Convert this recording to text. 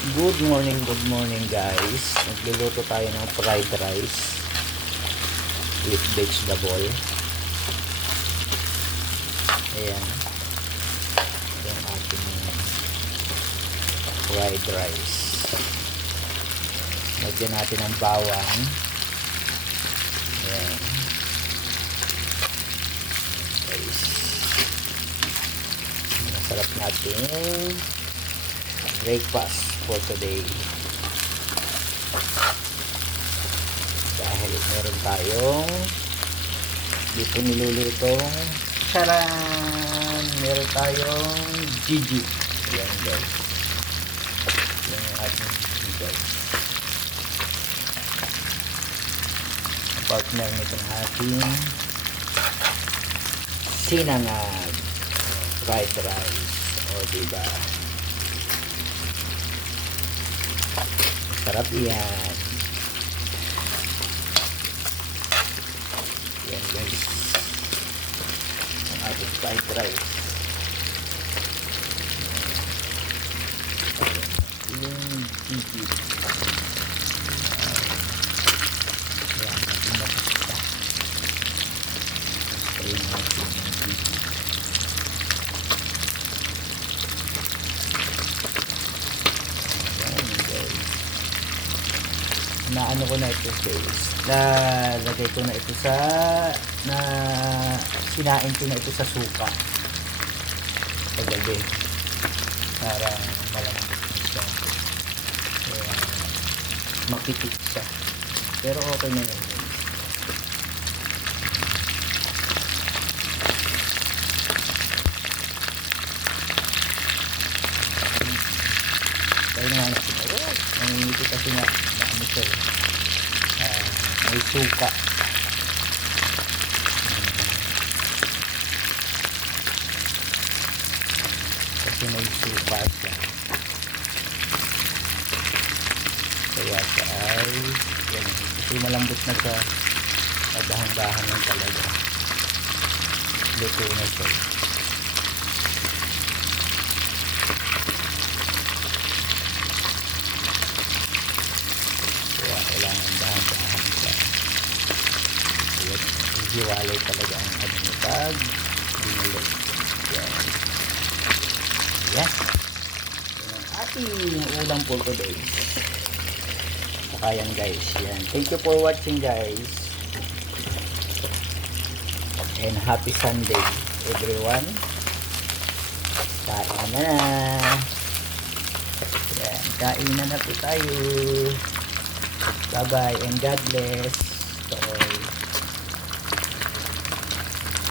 Good morning guys. Nagluluto tayo ng fried rice with vegetable. Ayan. Yung ating fried rice. Lagyan natin ng bawang. Ayan. Guys. Masarap natin breakfast for today dahil meron tayong dito nilulutong charan, meron tayong Gigi. Ayan guys, yan ang ating Gigi guys, partner nitong ating sinangag fried rice. O diba, sarap yan. Yan guys, ang ating fried rice. Yung Gigi. Yan, natin napasta. Ito yung ating Gigi. Naano ko na ito guys, nalagay ko na ito sa sinain ko na ito sa suka kagabi para malambot siya, makipit siya, pero okay na yun. Kaya nga natin, nangingitit kasi nga dami siya, may suka. Kasi may suka siya, kaya siya ay yan, kasi malambot na siya, dahan-dahan lang talaga luto na siya. Kailangan dahan-dahan siya. Hiwalay talaga ang ano pag binulog. Yan. Yan. Yan ang ating ulam for today. Saka yan guys. Yan. Thank you for watching guys. And happy Sunday everyone. Kain na. Yan. Kain na po tayo. Bye bye and God bless to all.